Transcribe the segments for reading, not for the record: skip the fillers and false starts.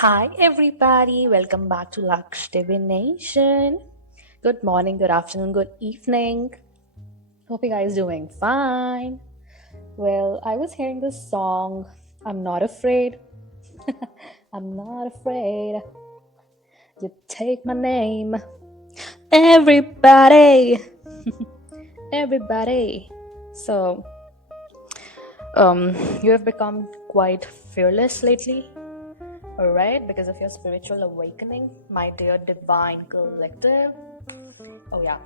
Hi, everybody. Welcome back to Laksh Divination. Good morning, good afternoon, good evening. Hope you guys doing fine. Well, I was hearing this song. I'm not afraid. I'm not afraid. You take my name. Everybody. Everybody. So, you have become quite fearless lately. Alright, because of your spiritual awakening, my dear divine collective. Oh, yeah.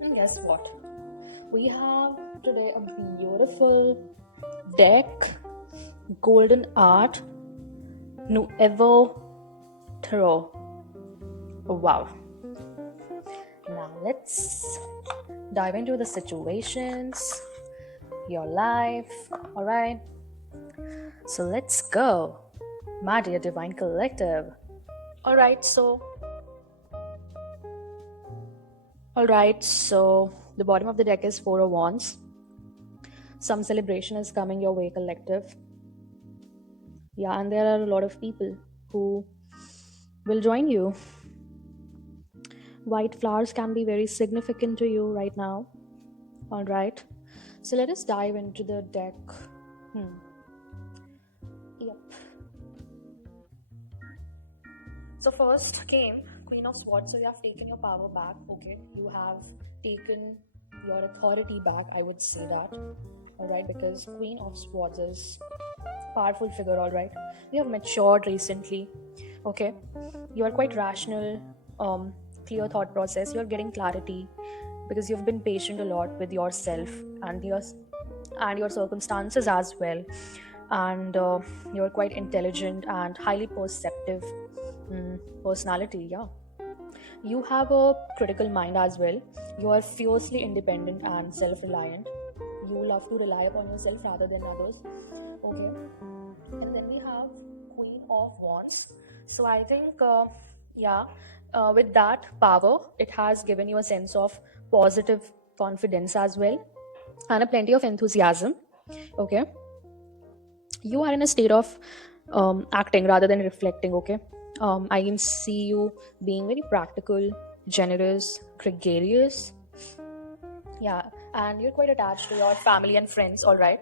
And guess what? We have today a beautiful deck, Golden Art, Nuevo Tarot. Oh, wow. Now let's dive into the situations, your life. Alright. So let's go, my dear divine collective. Alright, so the bottom of the deck is Four of Wands. Some celebration is coming your way, collective. Yeah, and there are a lot of people who will join you. White flowers can be very significant to you right now. Alright, so let us dive into the deck. Yep. So first came Queen of Swords. So you have taken your power back. Okay, you have taken your authority back. I would say that. All right, because Queen of Swords is powerful figure. All right, you have matured recently. Okay, you are quite rational. Clear thought process. You're getting clarity because you've been patient a lot with yourself and your circumstances as well, and you're quite intelligent and highly perceptive personality. Yeah, you have a critical mind as well. You are fiercely independent and self-reliant. You love to rely upon yourself rather than others. Okay, and then we have Queen of Wands. So I think with that power, it has given you a sense of positive confidence as well, and a plenty of enthusiasm. Okay, you are in a state of acting rather than reflecting. Okay, I can see you being very practical, generous, gregarious. Yeah, and you're quite attached to your family and friends. All right,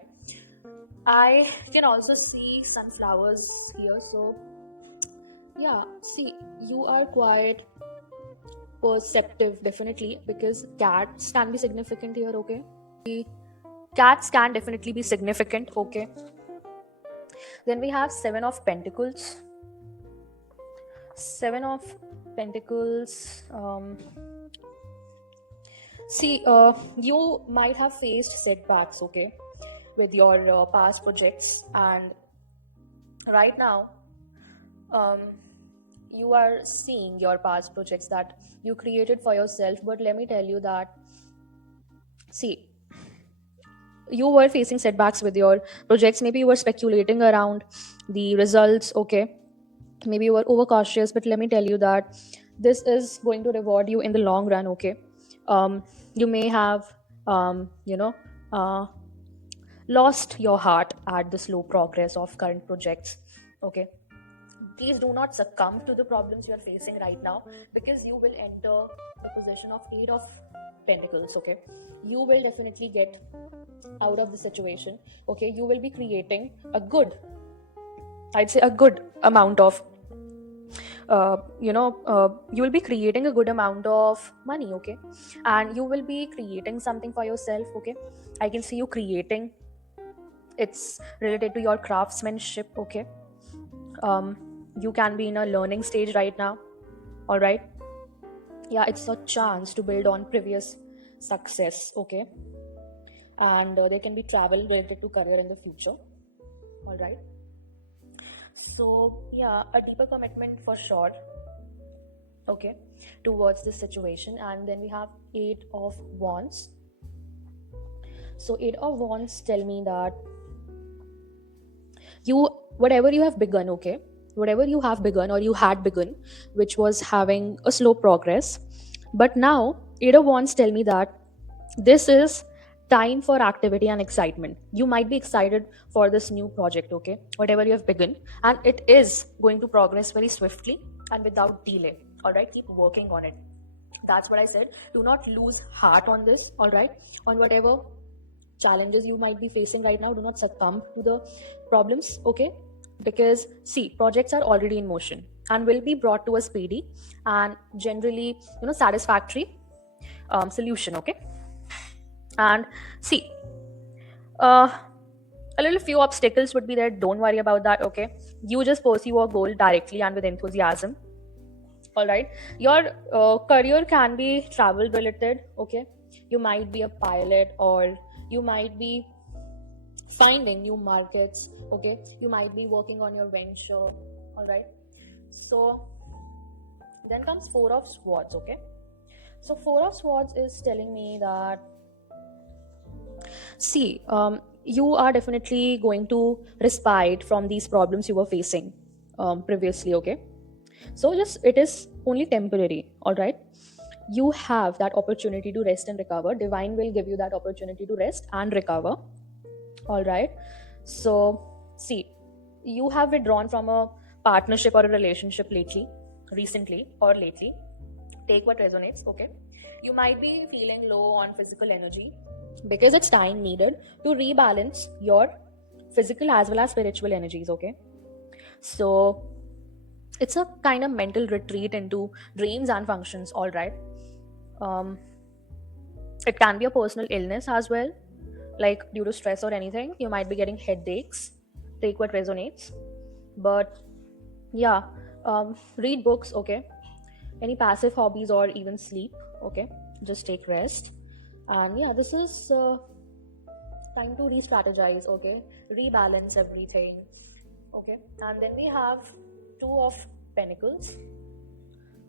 I can also see sunflowers here. So yeah, see, you are quite perceptive, definitely, because cats can be significant here. Okay, cats can definitely be significant. Okay, then we have Seven of Pentacles. Seven of Pentacles. See, you might have faced setbacks, okay, with your past projects, and right now, um, you are seeing your past projects that you created for yourself. But let me tell you that, see, you were facing setbacks with your projects. Maybe you were speculating around the results, okay, maybe you were overcautious, but let me tell you that this is going to reward you in the long run. Okay, you may have uh, lost your heart at the slow progress of current projects. Okay, please do not succumb to the problems you are facing right now, because you will enter the position of Eight of Pentacles. Okay, you will definitely get out of the situation. Okay, you will be creating a good, I'd say a good amount of you will be creating a good amount of money. Okay, and you will be creating something for yourself. Okay, I can see you creating. It's related to your craftsmanship. Okay, um you can be in a learning stage right now. All right, yeah, it's a chance to build on previous success. Okay, and there can be travel related to career in the future. All right, so yeah, a deeper commitment for sure. Okay, towards this situation. And then we have Eight of Wands. So Eight of Wands tell me that you, whatever you have begun, okay, whatever you have begun or you had begun, which was having a slow progress, but now Eight of Wands tell me that this is time for activity and excitement. You might be excited for this new project, okay, whatever you have begun, and it is going to progress very swiftly and without delay. All right, keep working on it. That's what I said. Do not lose heart on this. All right, on whatever challenges you might be facing right now, do not succumb to the problems, okay? Because see, projects are already in motion and will be brought to a speedy and generally, satisfactory solution, okay? And see, uh, a little few obstacles would be there. Don't worry about that, okay? You just pursue your goal directly and with enthusiasm. All right, your career can be travel related, okay? You might be a pilot, or you might be finding new markets, okay? You might be working on your venture. All right, so then comes Four of Swords, okay? So Four of Swords is telling me that, see, you are definitely going to respite from these problems you were facing previously, okay? So just it is only temporary, all right? You have that opportunity to rest and recover. Divine will give you that opportunity to rest and recover, all right? So see, you have withdrawn from a partnership or a relationship recently or lately. Take what resonates, okay? You might be feeling low on physical energy because it's time needed to rebalance your physical as well as spiritual energies, okay? So it's a kind of mental retreat into dreams and functions, all right? um, it can be a personal illness as well, like due to stress or anything. You might be getting headaches. Take what resonates. But yeah, read books, okay? Any passive hobbies or even sleep, okay? Just take rest. And yeah, this is time to re-strategize, okay? Rebalance everything, okay? And then we have Two of Pentacles.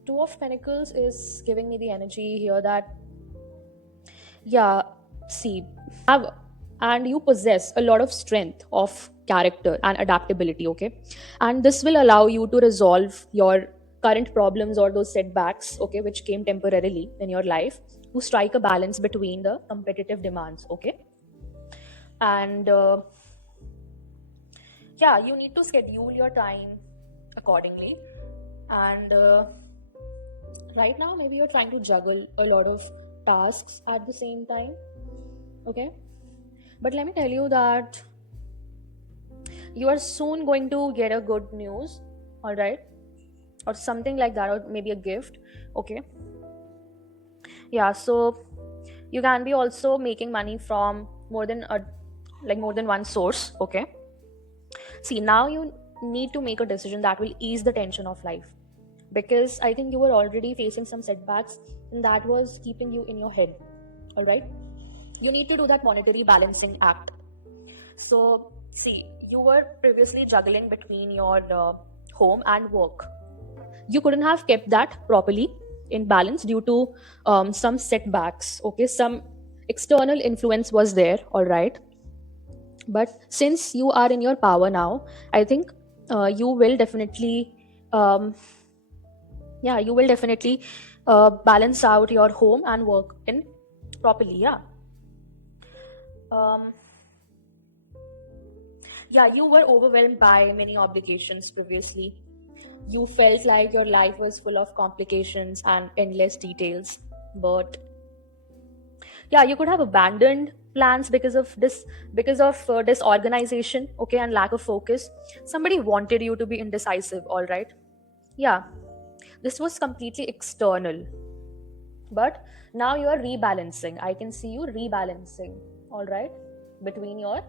Two of Pentacles is giving me the energy here that, yeah, see, have and you possess a lot of strength of character and adaptability, okay? And this will allow you to resolve your current problems or those setbacks, okay, which came temporarily in your life, to strike a balance between the competitive demands, okay? And yeah, you need to schedule your time accordingly. And right now maybe you're trying to juggle a lot of tasks at the same time, okay? But let me tell you that you are soon going to get a good news, all right? Or something like that, or maybe a gift, okay? Yeah, so you can be also making money from more than one source, okay? See, now you need to make a decision that will ease the tension of life, because I think you were already facing some setbacks and that was keeping you in your head, all right? You need to do that monetary balancing act. So see, you were previously juggling between your home and work. You couldn't have kept that properly in balance due to some setbacks, okay? Some external influence was there, all right? But since you are in your power now, I think you will definitely um, yeah, you will definitely balance out your home and work in properly, yeah. um, yeah, you were overwhelmed by many obligations previously. You felt like your life was full of complications and endless details. But yeah, you could have abandoned plans because of disorganization, okay, and lack of focus. Somebody wanted you to be indecisive, all right? Yeah, this was completely external. But now you are rebalancing. I can see you rebalancing, all right, between your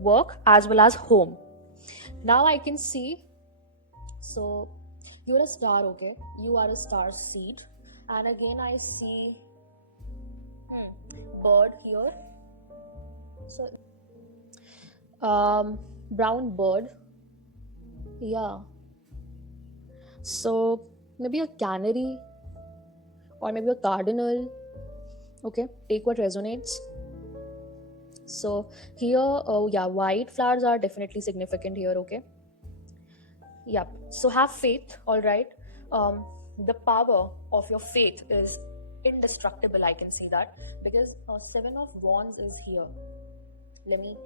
work as well as home. Now I can see. So you're a star, okay? You are a star seed. And again I see bird here. So brown bird. Yeah. So maybe a canary or maybe a cardinal. Okay, take what resonates. So here, oh yeah, white flowers are definitely significant here, okay? Yep. So have faith, all right? The power of your faith is indestructible, I can say that, because Seven of Wands is here. Let me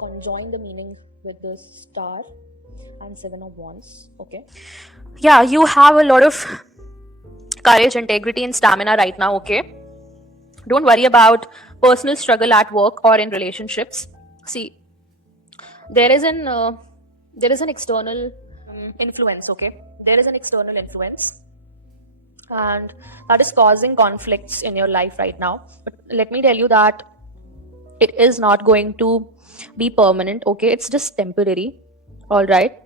conjoin the meaning with this star and Seven of Wands. Okay, yeah, you have a lot of courage, integrity, and stamina right now. Okay, don't worry about personal struggle at work or in relationships. See, there is an external influence. Okay, there is an external influence, and that is causing conflicts in your life right now. But let me tell you that it is not going to be permanent. Okay, it's just temporary. All right.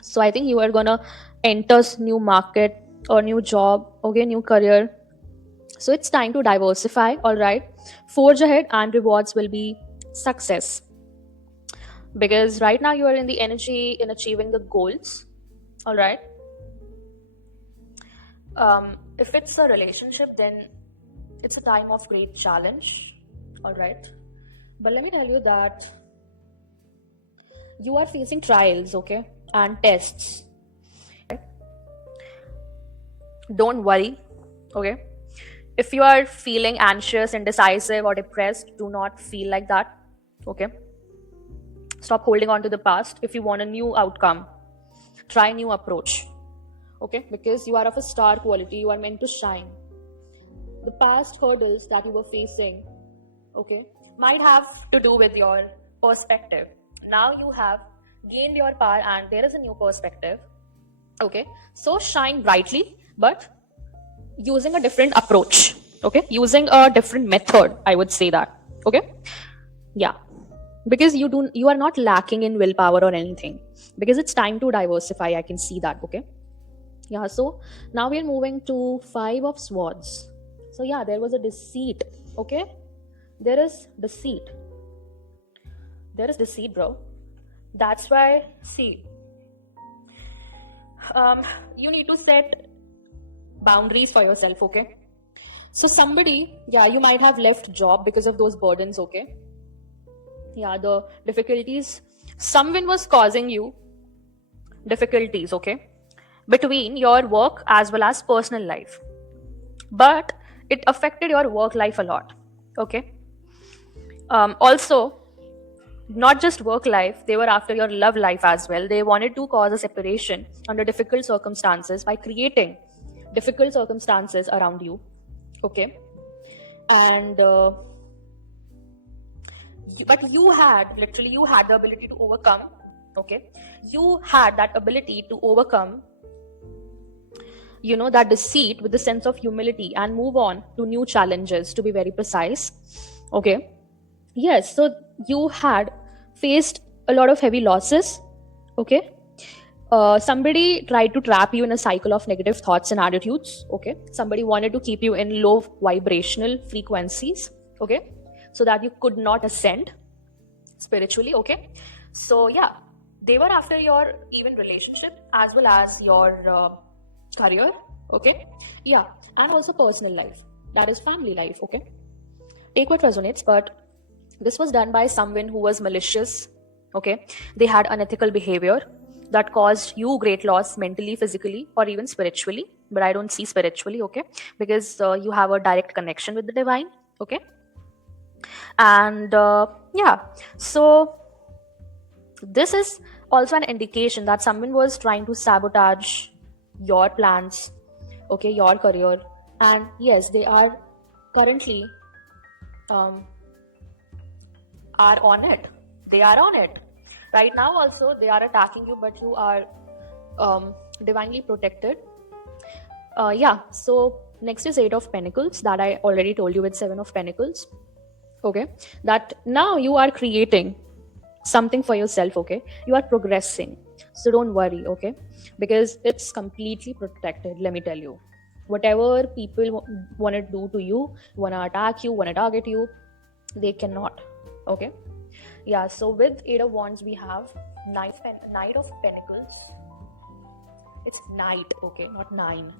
So I think you are gonna enter new market or new job. Okay, new career. So it's time to diversify. All right, forge ahead, and rewards will be success, because right now you are in the energy in achieving the goals. All right. If it's a relationship, then it's a time of great challenge. All right. But let me tell you that you are facing trials, okay, and tests. Don't worry, okay. If you are feeling anxious, indecisive, or depressed, do not feel like that, okay. Stop holding on to the past. If you want a new outcome, try a new approach, okay, because you are of a star quality, you are meant to shine. The past hurdles that you were facing, okay, might have to do with your perspective. Now you have gained your power and there is a new perspective, okay. So shine brightly, but using a different approach, okay, using a different method, I would say that, okay. Yeah, because you are not lacking in willpower or anything, because it's time to diversify, I can see that, okay. Yeah, so now we are moving to Five of Swords. So yeah, there was a deceit, okay. There is deceit, bro. That's why, see, you need to set boundaries for yourself, okay. So somebody, yeah, you might have left job because of those burdens, okay. Yeah, the difficulties, someone was causing you difficulties, okay, between your work as well as personal life, but it affected your work life a lot, okay. Also, not just work life, they were after your love life as well. They wanted to cause a separation under difficult circumstances by creating difficult circumstances around you, okay. And but you had, literally you had the ability to overcome, okay. You had that ability to overcome, you know, that deceit with the sense of humility and move on to new challenges, to be very precise, okay. Yes, so you had faced a lot of heavy losses, okay. Somebody tried to trap you in a cycle of negative thoughts and attitudes, okay. Somebody wanted to keep you in low vibrational frequencies, okay, so that you could not ascend spiritually, okay. So yeah, they were after your even relationship as well as your career, okay. Yeah, and also personal life, that is family life, okay. Take what resonates, but this was done by someone who was malicious, okay. They had unethical behavior that caused you great loss mentally, physically, or even spiritually. But I don't see spiritually, okay, because you have a direct connection with the divine, okay. And yeah, so this is also an indication that someone was trying to sabotage your plans, okay, your career. And yes, they are currently are on it. They are on it right now. Also, they are attacking you, but you are divinely protected. Yeah, so next is Eight of Pentacles, that I already told you with Seven of Pentacles, okay. That now you are creating something for yourself, okay. You are progressing, so don't worry, okay, because it's completely protected. Let me tell you, whatever people want to do to you, want to attack you, want to target you, they cannot, okay. Yeah, so with Eight of Wands we have Knight of Pentacles. It's Knight, okay, not 9.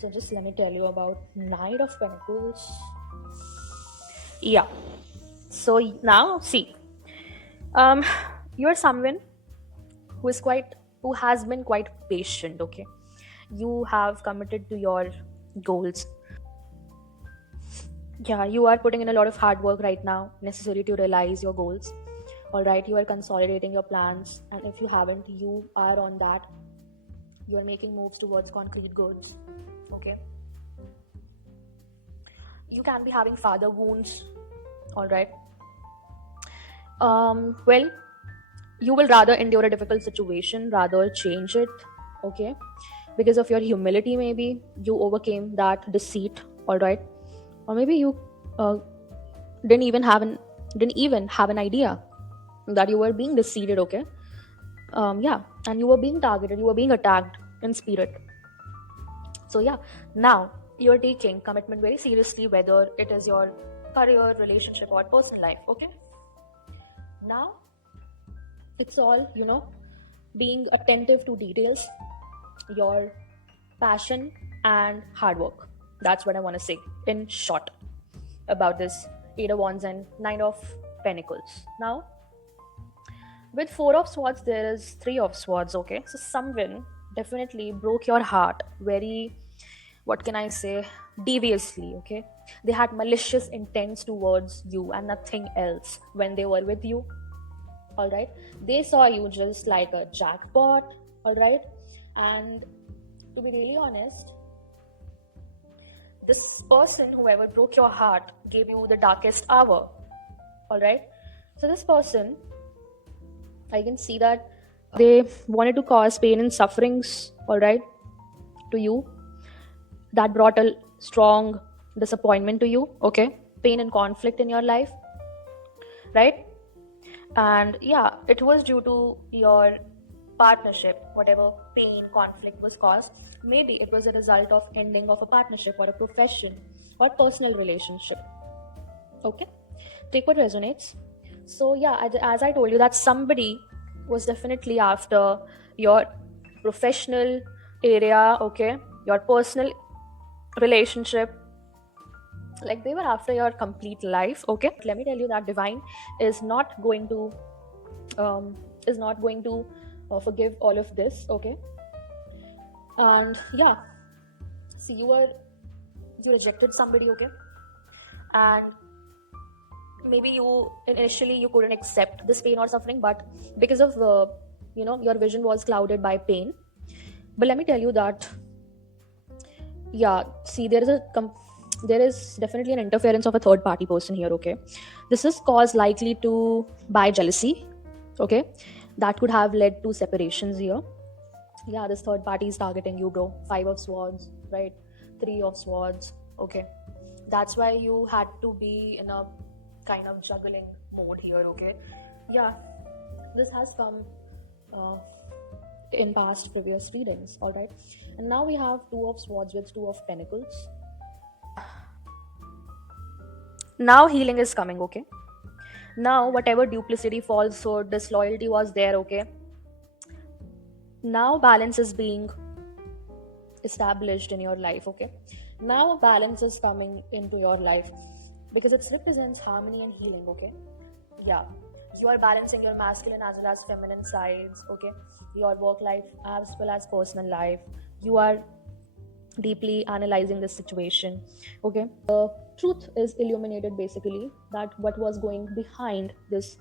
So just let me tell you about Knight of Pentacles. Yeah, so now see, you're someone who has been quite patient, okay. You have committed to your goals. Yeah, you are putting in a lot of hard work right now, necessary to realize your goals. All right, you are consolidating your plans, and if you haven't, you are on that. You are making moves towards concrete goals. Okay, you can be having father wounds. All right. Well, you will rather endure a difficult situation rather change it. Okay, because of your humility, maybe you overcame that deceit. All right, or maybe you uh, didn't even have an didn't even have an idea that you were being deceived. Okay, yeah, and you were being targeted, you were being attacked in spirit. So yeah, now you're taking commitment very seriously, whether it is your career, relationship, or personal life. Okay, now it's all, being attentive to details, your passion, and hard work. That's what I want to say in short about this Eight of Wands and Nine of Pentacles. Now, with Four of Swords, there is Three of Swords. Okay, so someone definitely broke your heart very, what can I say, deviously. Okay, they had malicious intents towards you and nothing else when they were with you. All right, they saw you just like a jackpot. All right, and to be really honest, this person, whoever broke your heart, gave you the darkest hour. All right, so this person, I can see that they wanted to cause pain and sufferings, all right, to you. That brought a strong disappointment to you, okay? Pain and conflict in your life, right? And yeah, it was due to your partnership, whatever pain, conflict was caused. Maybe it was a result of ending of a partnership or a profession or personal relationship, okay? Take what resonates. So yeah, as I told you, that somebody was definitely after your professional area, okay, your personal relationship, like they were after your complete life. Okay, let me tell you that divine is not going to um is not going to forgive all of this. Okay, and yeah, see, you rejected somebody. Okay, and maybe you initially you couldn't accept this pain or suffering, but because of your vision was clouded by pain. But let me tell you that, yeah, see, there is definitely an interference of a third party person here. Okay, this is cause likely to by jealousy. Okay, that could have led to separations here. Yeah, this third party is targeting you, bro. Five of Swords, right? Three of Swords. Okay, that's why you had to be in a kind of juggling mode here. Okay, yeah, this has come uh, in past previous readings. All right, and now we have Two of Swords with Two of Pentacles. Now healing is coming. Okay, now whatever duplicity, falsehood, disloyalty was there. Okay, now balance is being established in your life. Okay, now balance is coming into your life because it represents harmony and healing. Okay, yeah, you are balancing your masculine as well as feminine sides. Okay, your work life as well as personal life. You are deeply analyzing this situation. Okay, the truth is illuminated, basically, that what was going behind this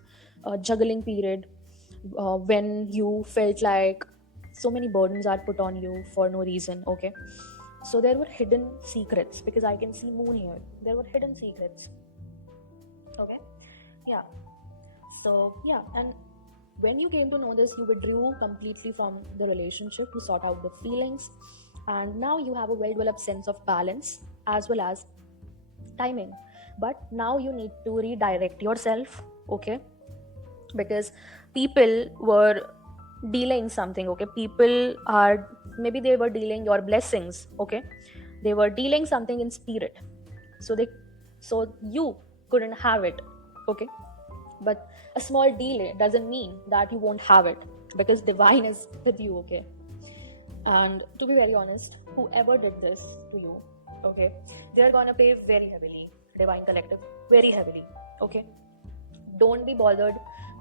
juggling period, when you felt like so many burdens are put on you for no reason. Okay, so there were hidden secrets, because I can see moon here. There were hidden secrets. Okay, yeah, so yeah, and when you came to know this, you withdrew completely from the relationship to sort out the feelings, and now you have a well developed sense of balance as well as timing. But now you need to redirect yourself. Okay, because people were delaying something. Okay, people are, maybe they were delaying your blessings. Okay, they were delaying something in spirit, so you couldn't have it. Okay, but a small delay doesn't mean that you won't have it, because divine is with you. Okay, and to be very honest, whoever did this to you, okay, they are gonna pay very heavily. Divine Collective, very heavily. Okay, don't be bothered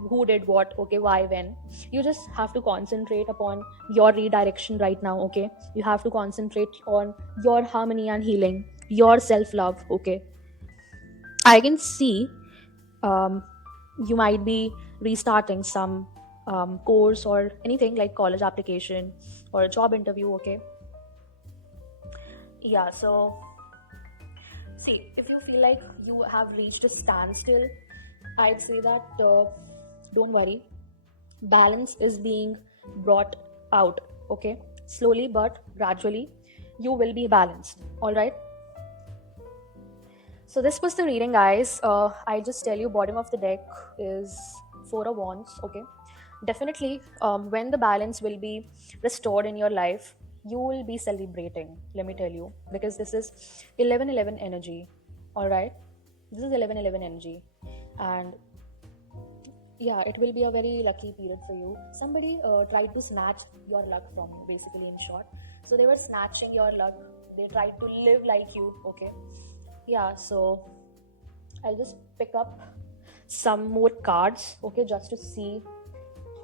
who did what, okay, why, when. You just have to concentrate upon your redirection right now, okay. You have to concentrate on your harmony and healing, your self love, okay. I can see um, you might be restarting some course or anything like college application or a job interview, okay. Yeah, so see, if you feel like you have reached a standstill, I'd say that don't worry. Balance is being brought out, okay? Slowly but gradually, you will be balanced, all right? So, this was the reading, guys. I just tell you, bottom of the deck is Four of Wands, okay? Definitely, when the balance will be restored in your life, you will be celebrating, let me tell you, because this is 1111 energy, all right? This is 1111 energy, and yeah, it will be a very lucky period for you. Somebody tried to snatch your luck from you, basically, in short. So they were snatching your luck, they tried to live like you, okay. Yeah, so I'll just pick up some more cards, okay, just to see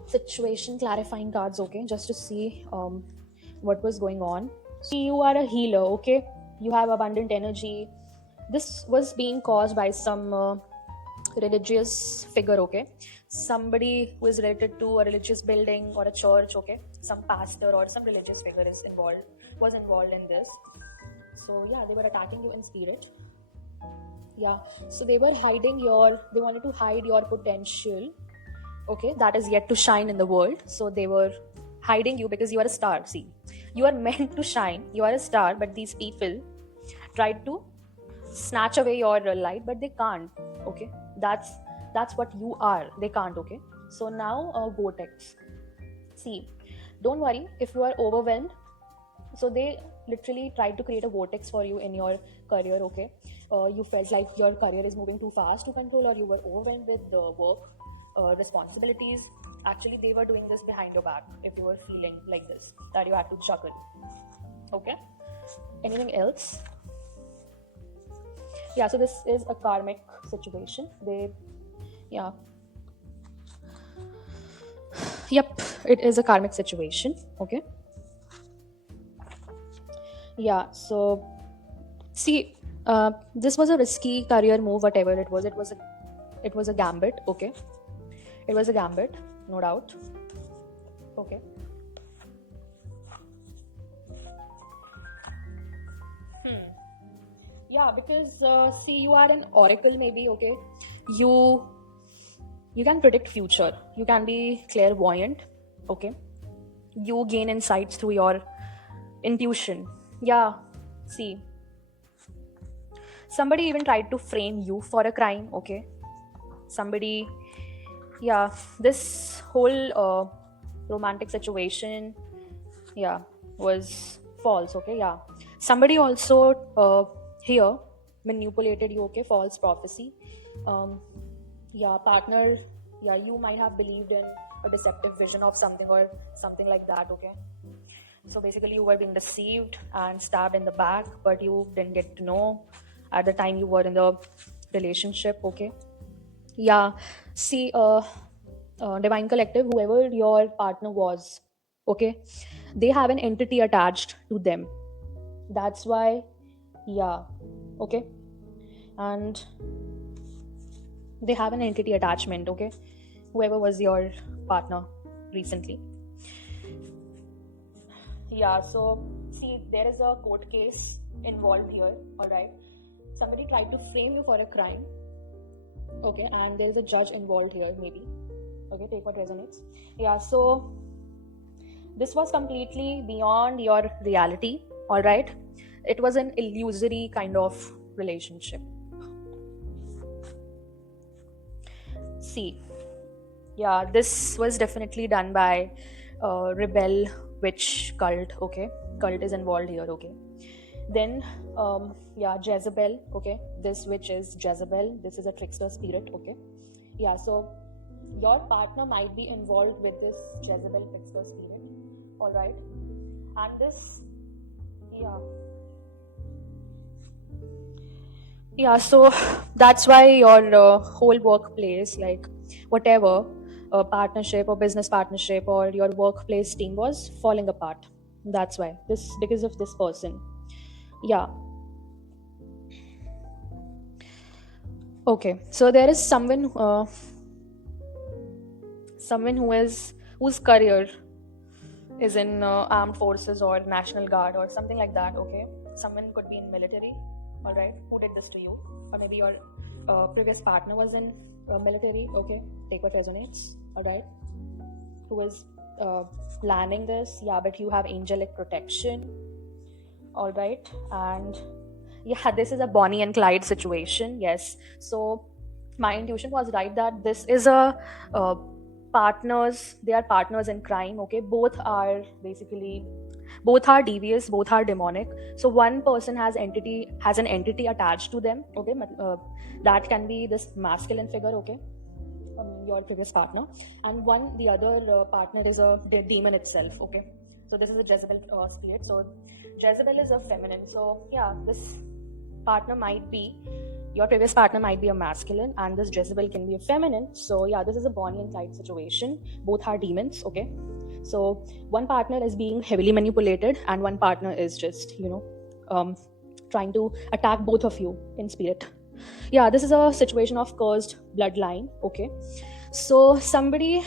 situation clarifying cards, okay, just to see what was going on. See, you are a healer, okay. You have abundant energy. This was being caused by some religious figure, okay. Somebody who is related to a religious building or a church, okay. Some pastor or some religious figure was involved in this. So yeah, they were attacking you in spirit. Yeah, so they wanted to hide your potential, okay, that is yet to shine in the world. So they were hiding you because you are a star. See, you are meant to shine, you are a star, but these people tried to snatch away your light, but they can't, okay. That's what you are, they can't, okay. So now vortex. See, don't worry if you are overwhelmed. So they literally tried to create a vortex for you in your career, okay. You felt like your career is moving too fast to control, or you were overwhelmed with the work responsibilities. Actually, they were doing this behind your back. If you were feeling like this, that you had to juggle, okay. Anything else? Yeah, so this is a karmic situation. Yeah, yep, it is a karmic situation, okay. Yeah, so see, this was a risky career move, whatever it was. It was a gambit, okay. It was a gambit, no doubt, okay. Yeah, because see, you are an oracle, maybe, okay. You you can predict future. You can be clairvoyant, okay. You gain insights through your intuition. Yeah, see, somebody even tried to frame you for a crime, okay. Somebody, yeah, this whole romantic situation, yeah, was false, okay. Yeah, somebody also here manipulated you, okay. False prophecy. um yeah, partner, yeah, you might have believed in a deceptive vision of something or something like that, okay. So basically, you were being deceived and stabbed in the back, but you didn't get to know at the time you were in the relationship, okay. Yeah, see, Divine Collective, whoever your partner was, okay, they have an entity attached to them. That's why, yeah, okay, and they have an entity attachment, okay, whoever was your partner recently. Yeah, so see, there is a court case involved here, alright. Somebody tried to frame you for a crime, okay, and there is a judge involved here, maybe. Okay, take what resonates. Yeah, so this was completely beyond your reality, alright. It was an illusory kind of relationship. See, yeah, this was definitely done by rebel witch cult, okay. Cult is involved here, okay. Then yeah, Jezebel, okay. This witch is Jezebel. This is a trickster spirit, okay. Yeah, so your partner might be involved with this Jezebel trickster spirit, all right. And this, yeah, yeah, so that's why your whole workplace, like whatever, partnership or business partnership or your workplace team was falling apart. That's why this, because of this person. Yeah. Okay, so there is someone whose career is in armed forces or national guard or something like that. Okay, someone could be in military. All right, who did this to you? Or maybe your previous partner was in military. Okay, take what resonates. All right, who is planning this? Yeah, but you have angelic protection. All right, and yeah, this is a Bonnie and Clyde situation. Yes, so my intuition was right that this is a partners. They are partners in crime. Okay, both are devious, both are demonic. So one person has an entity attached to them. Okay, that can be this masculine figure. Okay, your previous partner, and the other partner is a demon itself. Okay, so this is a Jezebel spirit. So Jezebel is a feminine. So yeah, this partner might be your previous partner might be a masculine, and this Jezebel can be a feminine. So yeah, this is a Bonnie and Clyde situation. Both are demons. Okay, so one partner is being heavily manipulated, and one partner is just trying to attack both of you in spirit. Yeah, this is a situation of cursed bloodline. Okay, so somebody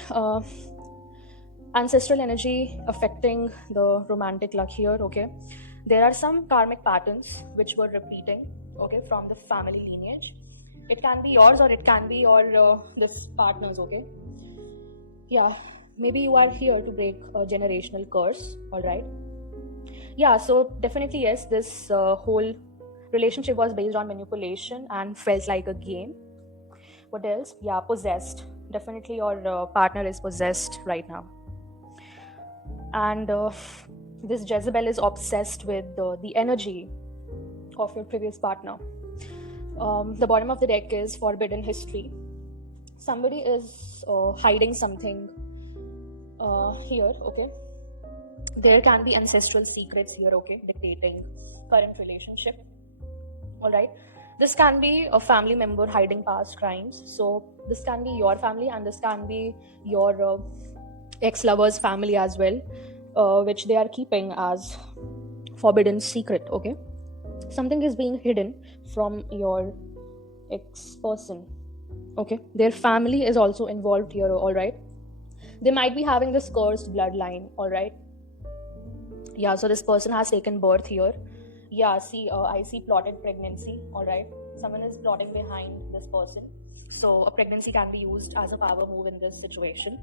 ancestral energy affecting the romantic luck here. Okay, there are some karmic patterns which were repeating, okay, from the family lineage. It can be yours or it can be your this partner's. Okay, yeah, maybe you are here to break a generational curse. All right, yeah, so definitely yes, this whole relationship was based on manipulation and felt like a game. What else? Yeah, possessed. Definitely your partner is possessed right now. And this Jezebel is obsessed with the energy of your previous partner. The bottom of the deck is forbidden history. Somebody is hiding something here. Okay, there can be ancestral secrets here. Okay, dictating current relationship. All right, this can be a family member hiding past crimes. So this can be your family, and this can be your ex-lover's family as well, which they are keeping as forbidden secret. Okay, something is being hidden from your ex-person. Okay, their family is also involved here. All right, they might be having this cursed bloodline. All right, yeah, so this person has taken birth here. Yeah, see, I see plotted pregnancy. All right, someone is plotting behind this person. So a pregnancy can be used as a power move in this situation.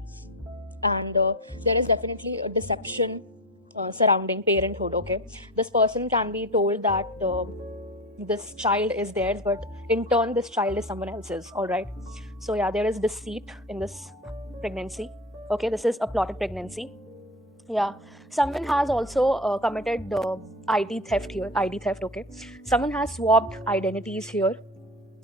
And there is definitely a deception surrounding parenthood. Okay, this person can be told that this child is theirs, but in turn this child is someone else's. All right, so yeah, there is deceit in this pregnancy. Okay, this is a plotted pregnancy. Yeah, someone has also committed ID theft here. ID theft. Okay, someone has swapped identities here.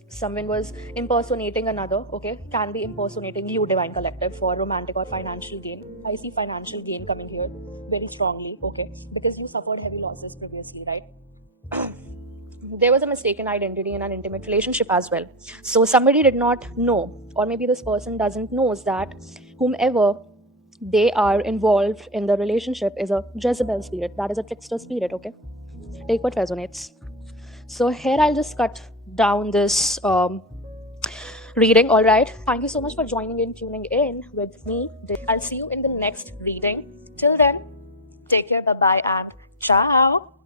Someone was impersonating another. Okay, can be impersonating you, Divine Collective, for romantic or financial gain. I see financial gain coming here very strongly. Okay, because you suffered heavy losses previously, right? There was a mistaken identity in an intimate relationship as well. So somebody did not know, or maybe this person doesn't knows that whomever they are involved in the relationship is a Jezebel spirit. That is a trickster spirit. Okay, take what resonates. So here I'll just cut down this reading. All right, thank you so much for tuning in with me. I'll see you in the next reading. Till then, take care, bye bye, and ciao.